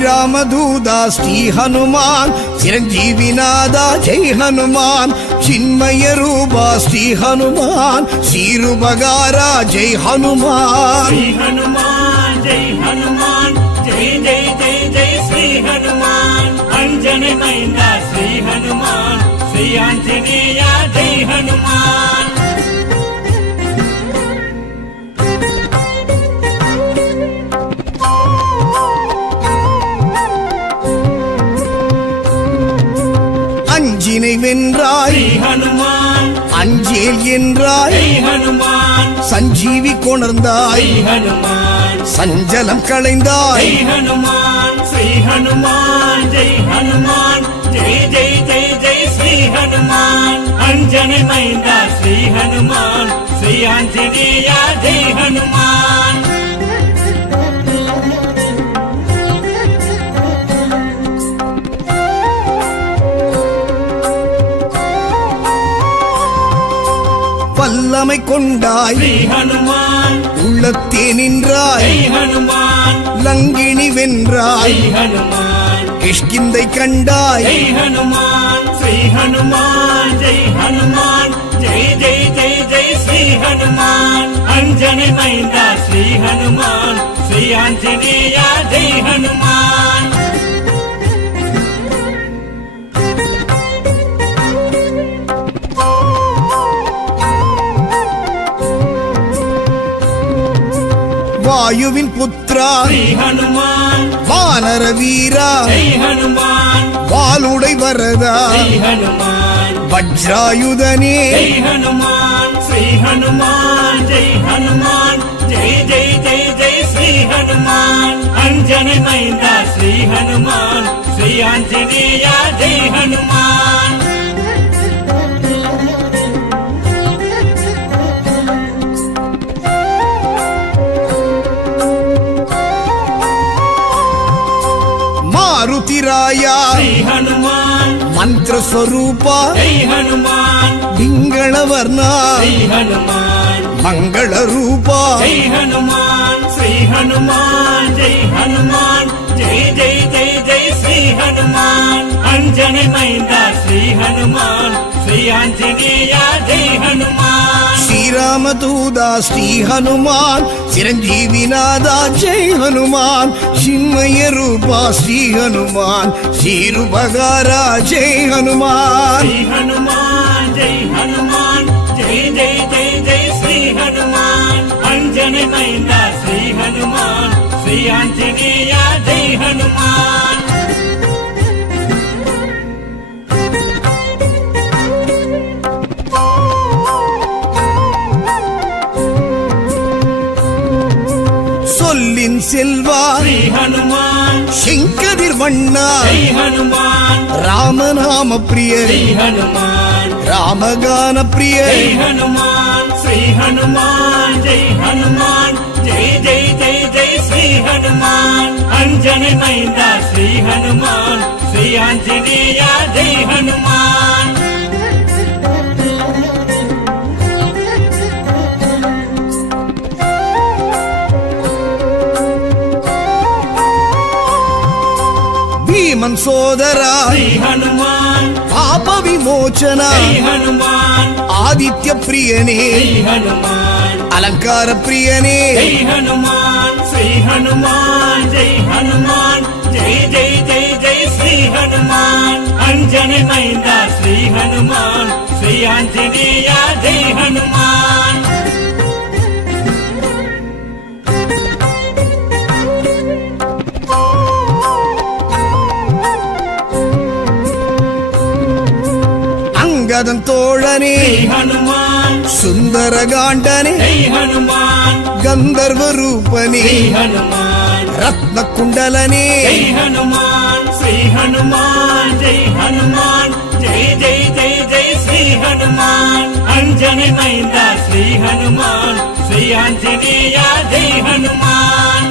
శ్రీరామదూత శ్రీ హనుమాన్ చిరంజీవినాథ జై హనుమాన్ చిన్మయ రూప శ్రీ హనుమాన్ శ్రీరుబగారా జై హనుమాన్ శ్రీ హనుమాన్ జై హనుమాన్ జై జై జై జై శ్రీ హనుమాన్ అంజనమైంద శ్రీ హనుమాన్ శ్రీ ఆంజనేయ జై హనుమాన్ அஞ்சினை வென்றாய் ஸ்ரீ ஹனுமான் அஞ்சேல் என்றாய் ஜெய் ஹனுமான் சஞ்சீவி கொணர்ந்தாய் ஸ்ரீ ஹனுமான் சஞ்சலம் களைந்தாய் ஜெய் ஹனுமான் ஸ்ரீ ஹனுமான் ஜெய் ஹனுமான் ஜெய் ஜெய் ஜெய் ஜெய் ஸ்ரீ ஹனுமான் அஞ்சனமைந்த ஸ்ரீ ஹனுமான் ஸ்ரீ ஆஞ்சநேய ஜெய் ஹனுமான் வல்லமை கொண்டாய் ஸ்ரீ ஹனுமான் உள்ளத்தே நின்றாய் ஜெய் ஹனுமான் லங்கினி வென்றாய் ஸ்ரீ ஹனுமான் கிஷ்கிந்தை கண்டாய் ஜெய் ஹனுமான் ஸ்ரீ ஹனுமான் ஜெய் ஹனுமான் ஜெய் ஜெய் ஜெய் ஜெய் ஸ்ரீ ஹனுமான் அஞ்சனமைந்த ஸ்ரீ ஹனுமான் ஸ்ரீ ஆஞ்சநேய ஜெய் ஹனுமான் வாயுவின் புத்ரா ஸ்ரீ ஹனுமான் வானர வீரா ஜெய் ஹனுமான் வாளுடை வரதா ஸ்ரீ ஹனுமான் வஜ்ராயுதனே ஜெய் ஹனுமான் ஸ்ரீ ஹனுமான் ஜெய் ஹனுமான் ஜெய் ஜெய் ஜெய் ஜெய் ஸ்ரீ ஹனுமான் அஞ்சனமைந்த ஸ்ரீ ஹனுமான் ஸ்ரீ ஆஞ்சநேய ஜெய் ஹனுமான் మారుతిరాయా శ్రీ హనుమాన్ మంత్ర స్వరూప జై హనుమాన్ పింగళ వర్ణ శ్రీ హనుమాన్ మంగళ రూప జై హనుమాన్ శ్రీ హనుమాన్ జై హనుమాన్ జై జై జై జై శ్రీ హనుమాన్ అంజనమైంద శ్రీ హనుమాన్ శ్రీ ఆంజనేయ జై హనుమాన్ శ్రీరామదూత శ్రీ హనుమాన్ చిరంజీవినాథ జై హనుమాన్ చిన్మయ రూప శ్రీ హనుమాన్ శ్రీరుబగారా జై హనుమాన్ శ్రీ హనుమాన్ జై హనుమాన్ జై జై జై జై శ్రీ హనుమాన్ అంజనమైంద శ్రీ హనుమాన్ శ్రీ ఆంజనేయ జై హనుమాన్ சொல்லின் செல்வா శ్రీ హనుమాన్ శంకదిర్ వண்ணா జై హనుమాన్ రామనామ ప్రియ శ్రీ హనుమాన్ రామగాన ప్రియ జై హనుమాన్ శ్రీ హనుమాన్ జై హనుమాన్ జై జై జై జై శ్రీ హనుమాన్ అంజనమైంద శ్రీ హనుమాన్ శ్రీ ఆంజనేయ జై హనుమాన్ భీమన్ సోదరా శ్రీ హనుమాన్ పాప విమోచన జై హనుమాన్ ఆదిత్య ప్రియనే శ్రీ హనుమాన్ అలంకార ప్రియనే జై హనుమాన్ శ్రీ హనుమాన్ జై హనుమాన్ జై జై జై జై శ్రీ హనుమాన్ అంజనమైంద శ్రీ హనుమాన్ శ్రీ ఆంజనేయ జై హనుమాన్ అంగదం తోళనే శ్రీ హనుమాన్ సుందరగాండనే జై హనుమాన్ గంధర్వ రూపనే శ్రీ హనుమాన్ రత్న కుండలనే జై హనుమాన్ శ్రీ హనుమాన్ జై హనుమాన్ జై జై జై జై శ్రీ హనుమాన్ అంజనమైంద శ్రీ హనుమాన్ శ్రీ ఆంజనేయ జై హనుమాన్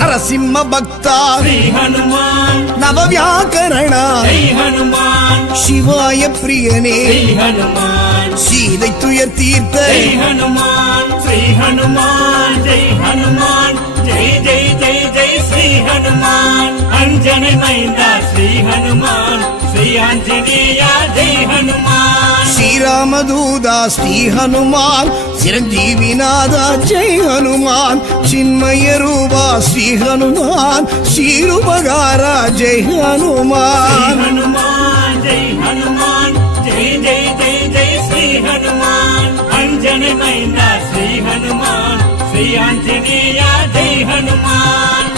నరసింహ భక్త శ్రీ హనుమాన్ நவவியாக்கரணா ஜெய் ஹனுமான் சிவாய பிரியனே ஜெய் ஹனுமான் சீதை துயர் தீர்த்த ஜெய் ஹனுமான் ஸ்ரீ ஹனுமான் ஜெய் ஹனுமான் ஜெய் ஜெய் ஜெய் ஜெய் ஸ்ரீ ஹனுமான் அஞ்சனை மைந்தா ஸ்ரீ ஹனுமான் ஸ்ரீ ஆஞ்சநேயா ஜெய் ஹனுமான் ஸ்ரீராமதூதா ஸ்ரீ ஹனுமான் சிரஞ்சீவிநாதா ஜெய் ஹனுமான் சின்மய ரூபா ஸ்ரீ ஹனுமான் ஸ்ரீருபகாரா ஜெய் ஸ்ரீ ஹனுமான் ஹனுமான் ஜெய் ஹனுமான் ஜெய் ஜெய் ஜெய் ஜெய் ஸ்ரீ ஹனுமான் அஞ்சனை மைந்தா ஸ்ரீ ஹனுமான் ஸ்ரீ ஆஞ்சநேயா ஜெய் ஹனுமான்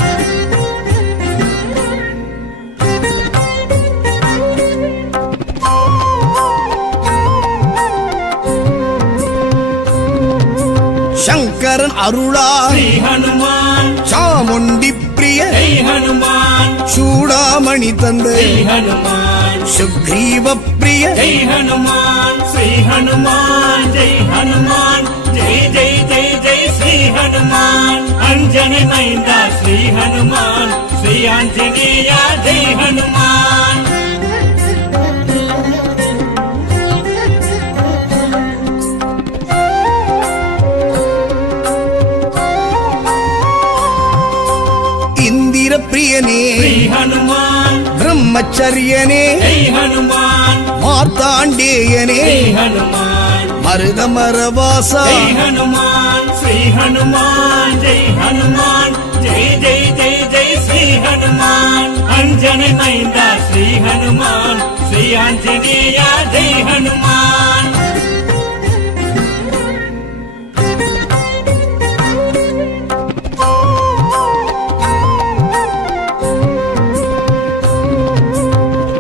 சங்கரன் அருளா ஸ்ரீ ஹனுமான் சாமுண்டி பிரிய ஜெய் ஹனுமான் சூடாமணி தந்தை ஜெய் ஹனுமான் சுக்ரீவ பிரிய ஜெய் ஹனுமான் ஸ்ரீ ஹனுமான் ஜெய் ஹனுமான் ஜெய் ஜெய் ஜெய் ஜெய் ஸ்ரீ ஹனுமான் அஞ்சனை மைந்தா ஸ்ரீ ஹனுமான் ஸ்ரீ ஆஞ்சநேயா ஜெய் ஹனுமான் இந்திர பிரியனே ஸ்ரீ ஹனுமான் பிரம்மச்சரியனே ஜெய் ஹனுமான் மார்த்தாண்டேயனே ஜெய் ஹனுமான் மருதமரவாசா ஜெய் ஹனுமான் ஸ்ரீ ஹனுமான் ஜெய் ஹனுமான் ஜெய் ஜெய் ஜெய் ஜெய் ஸ்ரீ ஹனுமான் அஞ்சனை மைந்தா ஸ்ரீ ஹனுமான் ஸ்ரீ ஆஞ்சநேயா ஜெய் ஹனுமான்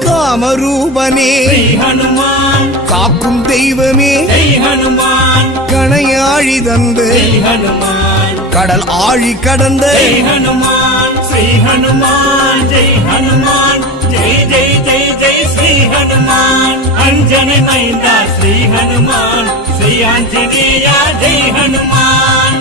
காமரூபனே ஸ்ரீ ஹனுமான் காக்கும் தெய்வமே ஜெய் ஹனுமான் கணையாழி தந்து ஜெய் ஹனுமான் கடல் ஆழி கடந்த ஜெய் ஹனுமான் ஸ்ரீ ஹனுமான் ஜெய் ஹனுமான் ஜெய் ஜெய் ஜெய் ஜெய் ஸ்ரீ ஹனுமான் அஞ்சனை மைந்தா ஸ்ரீ ஹனுமான் ஸ்ரீ ஆஞ்சநேயா ஜெய் ஹனுமான்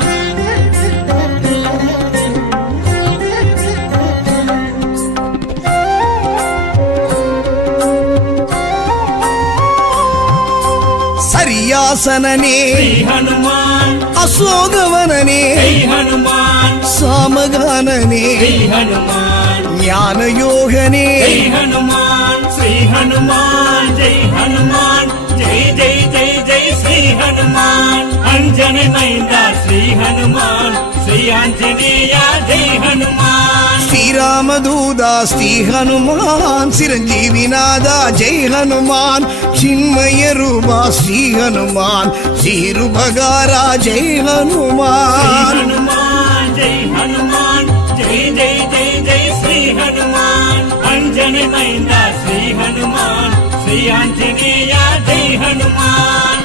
சரியாசனனே ஸ்ரீ ஹனுமான் அசோகவனனே ஜெய் ஹனுமான் சாமகானனே ஜெய் ஹனுமான் ஞான யோகனே ஜெய் ஹனுமான் ஸ்ரீ ஹனுமான் ஜெய் ஹனுமான் ஜெய் ஜெய் ஜெய் ஜெய் ஸ்ரீ ஹனுமான் அஞ்சனை மைந்தா ஸ்ரீ ஹனுமான் ஸ்ரீ ஆஞ்சநேயா ஜெய் ஹனுமான் ஸ்ரீராமதூதா ஸ்ரீ ஹனுமான் சிரஞ்சீவிநாதா ஜெய் ஹனுமான் சின்மய ரூபா ஸ்ரீ ஹனுமான் ஸ்ரீருபகாரா ஜெய் ஸ்ரீ ஹனுமான் ஹனுமான் ஜெய் ஹனுமான் ஜெய் ஜெய் ஜெய் ஜெய் ஸ்ரீ ஹனுமான் அஞ்சனை மைந்தா ஸ்ரீ ஹனுமான் ஸ்ரீ ஆஞ்சநேயா ஜெய் ஹனுமான்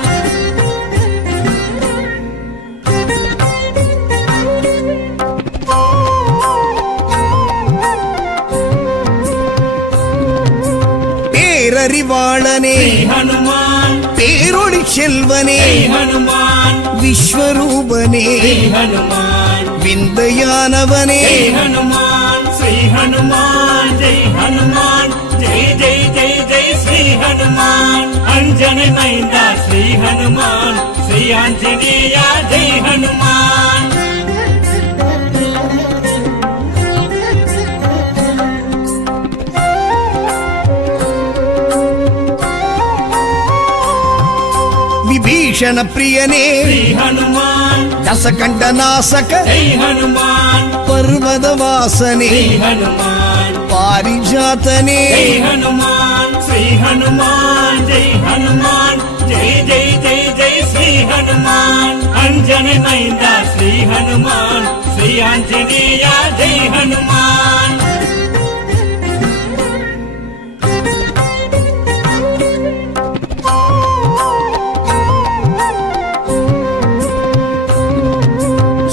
பேரறிவாளனே ஸ்ரீ ஹனுமான் பேரொளி செல்வனே ஜெய் ஹனுமான் விஸ்வரூபனே ஸ்ரீ ஹனுமான் விந்தையானவனே ஜெய் ஹனுமான் ஸ்ரீ ஹனுமான் ஜெய் ஹனுமான் ஜெய் ஜெய் ஜெய் ஜெய் ஸ்ரீ ஹனுமான் அஞ்சனை மைந்தா ஸ்ரீ ஹனுமான் ஸ்ரீ ஆஞ்சநேயா ஜெய் ஹனுமான் விபீஷண பிரியனே ஸ்ரீ ஹனுமான் தசகண்ட நாசக ஜெய் ஹனுமான் பர்வதவாசனே ஸ்ரீ ஹனுமான் பாரிஜாதனே ஜெய் ஹனுமான் ஸ்ரீ ஹனுமான் ஜெய் ஹனுமான் ஜெய் ஜெய் ஜெய் ஜெய் ஸ்ரீ ஹனுமான் அஞ்சனை மைந்தா ஸ்ரீ ஹனுமான் ஸ்ரீ ஆஞ்சநேயா ஜெய் ஹனுமான்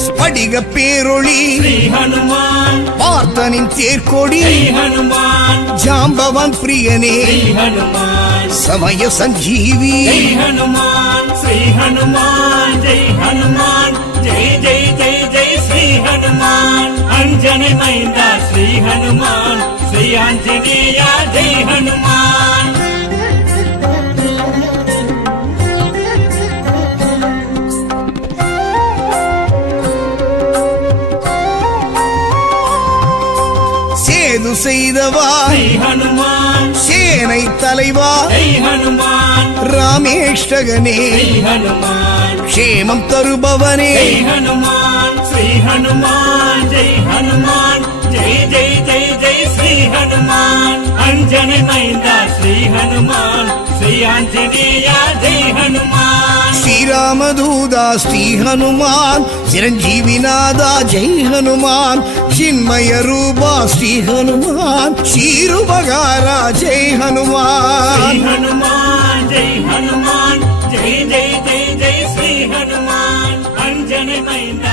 ஸ்படிக பேரொளி ஸ்ரீ ஹனுமான் பார்த்தனின் தேர்கொடி ஜெய் ஹனுமான் ஜாம்பவான் பிரியனே ஸ்ரீ ஹனுமான் சமய சஞ்சீவி ஜெய் ஹனுமான் ஸ்ரீ ஹனுமான் ஜெய் ஹனுமான் ஜெய் ஜெய் ஜெய் ஜெய் ஸ்ரீ ஹனுமான் అంజని మైంద శ్రీ హనుమాన్ శ్రీ ఆంజనేయ జై హనుమాన్ சேது செய்தவா శ్రీ హనుమాన్ சேனை தலைவா జై హనుమాన్ ராமேஷ்டகனே శ్రీ హనుమాన్ க்ஷேமம் தருபவனே జై హనుమాన్ శ్రీ హనుమాన్ జై హనుమాన్ జై జై జై జై శ్రీ హనుమాన్ అంజని మైంద శ్రీ హనుమాన్ శ్రీ ఆంజనేయ జై హనుమాన్ ஸ்ரீராமதூதா ஸ்ரீ ஹனுமான் சிரஞ்சீவிநாதா ஜெய் ஹனுமான் சின்மய ரூபா ஸ்ரீ ஹனுமான் ஸ்ரீருபகாரா ஜெய் శ్రీ ஹனுமான் హనుమాన్ జై హనుమాన్ జై జై జై జై శ్రీ హనుమాన్ అంజని మైంద